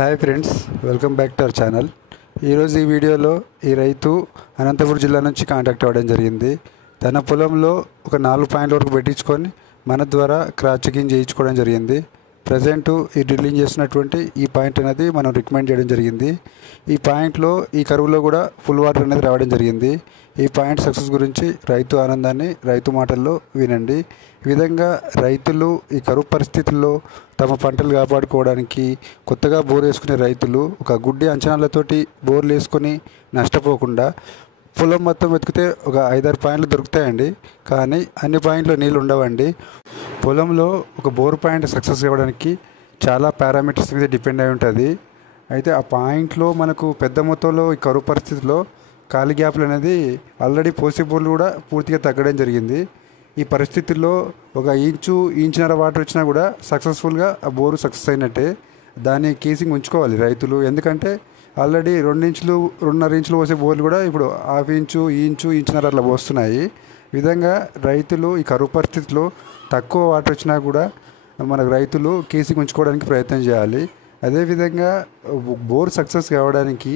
Hi friends, welcome back to our channel. ఈరోజు ఈ వీడియోలో ఈ రైతు అనంతపురం జిల్లా నుంచి కాంటాక్ట్ అవ్వడం జరిగింది. తన పొలంలో ఒక 4 పాయింట్ల వరకు పెట్టించుకొని మన ద్వారా క్రాస్ చెకింగ్ చేయించుకోవడం జరిగింది. ప్రజెంటు ఈ డ్రిల్లింగ్ చేసినటువంటి ఈ పాయింట్ అనేది మనం రికమెండ్ చేయడం జరిగింది. ఈ పాయింట్లో ఈ కరువులో కూడా ఫుల్ వాటర్ అనేది రావడం జరిగింది. ఈ పాయింట్ సక్సెస్ గురించి రైతు ఆనందాన్ని రైతు మాటల్లో వినండి. ఈ విధంగా రైతులు ఈ కరువు పరిస్థితుల్లో తమ పంటలు కాపాడుకోవడానికి కొత్తగా బోర్ వేసుకునే రైతులు ఒక గుడ్డి అంచనాలతోటి బోర్లు వేసుకొని నష్టపోకుండా పొలం మొత్తం వెతికితే ఒక 5-6 పాయింట్లు దొరుకుతాయండి. కానీ అన్ని పాయింట్లో నీళ్ళు ఉండవండి. పొలంలో ఒక బోర్ పాయింట్ సక్సెస్ అవ్వడానికి చాలా పారామీటర్స్ మీద డిపెండ్ అయి ఉంటుంది. అయితే ఆ పాయింట్లో మనకు పెద్ద మొత్తంలో ఈ కరువు పరిస్థితిలో ఖాళీ గ్యాప్లు అనేది ఆల్రెడీ పోసే బోర్లు కూడా పూర్తిగా తగ్గడం జరిగింది. ఈ పరిస్థితుల్లో ఒక ఇంచున్నర వాటర్ వచ్చినా కూడా సక్సెస్ఫుల్గా ఆ బోరు సక్సెస్ అయినట్టే. దాన్ని కేసింగ్ ఉంచుకోవాలి రైతులు. ఎందుకంటే ఆల్రెడీ 2 ఇంచులు 2.5 ఇంచులు పోసే బోర్లు కూడా ఇప్పుడు 1/2 ఇంచున్నర అట్లా పోస్తున్నాయి. ఈ విధంగా రైతులు ఈ కరువు పరిస్థితిలో తక్కువ వాటర్ వచ్చినా కూడా మనకు రైతులు కేసింగ్ ఉంచుకోవడానికి ప్రయత్నం చేయాలి. అదేవిధంగా బోర్ సక్సెస్ కావడానికి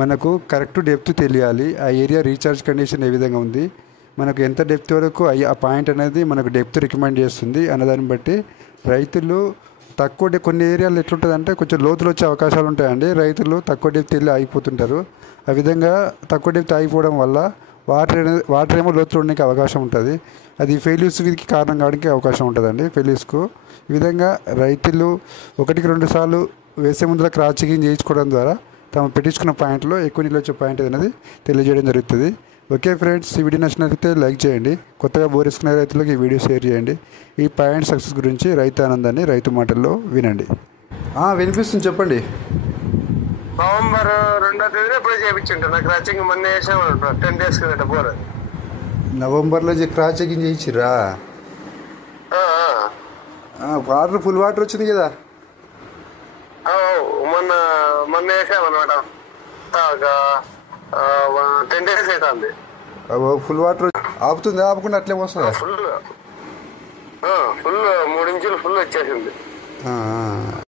మనకు కరెక్ట్ డెప్త్ తెలియాలి. ఆ ఏరియా రీఛార్జ్ కండిషన్ ఏ విధంగా ఉంది, మనకు ఎంత డెప్త్ వరకు ఆ పాయింట్ అనేది మనకు డెప్త్ రికమెండ్ చేస్తుంది అన్నదాన్ని బట్టి రైతులు కొన్ని ఏరియాలో ఎట్లుంటుందంటే కొంచెం లోతులు వచ్చే అవకాశాలు ఉంటాయండి. రైతులు తక్కువ డెప్త్ వెళ్ళి ఆగిపోతుంటారు. ఆ విధంగా తక్కువ డెప్త్ ఆగిపోవడం వల్ల వాటర్ ఏమో లోతులు ఉండడానికి అవకాశం ఉంటుంది. అది ఫెయిల్యూర్స్కి కారణం కావడానికి అవకాశం ఉంటుందండి, ఫెయిల్యూర్స్కు. ఈ విధంగా రైతులు 1-2 సార్లు వేసే ముందర క్రాస్ చెకింగ్ చేయించుకోవడం ద్వారా తమ పెట్టించుకున్న పాయింట్లో ఎక్కువ నీళ్ళు వచ్చే పాయింట్ అనేది తెలియజేయడం జరుగుతుంది. ఓకే ఫ్రెండ్స్, ఈ వీడియో నచ్చినట్లయితే లైక్ చేయండి. కొత్తగా బోర్ వేసుకునే రైతులకు ఈ వీడియో షేర్ చేయండి. ఈ పాయింట్ సక్సెస్ గురించి రైతు ఆనందాన్ని రైతు మాటల్లో వినండి. వినిపిస్తుంది, చెప్పండి. నవంబర్ 2వ తేదీన ఎప్పుడు చేయించుంటా నాకు క్రాచింగ్ మొన్న వేసామన్నట్టు 10 days కిందట బోర్. నవంబర్లో క్రాస్ చెకింగ్ చేయించిర్రా? వాటర్ ఫుల్ వాటర్ వచ్చింది కదా? మొన్న వేసామన్నమాట. ఒక 10 days అవుతుంది. ఫుల్ వాటర్ ఆపుతుంది, ఆపకుండా అట్లే వస్తుంది. ఫుల్ 3 ఇంచులు ఫుల్ వచ్చేసింది.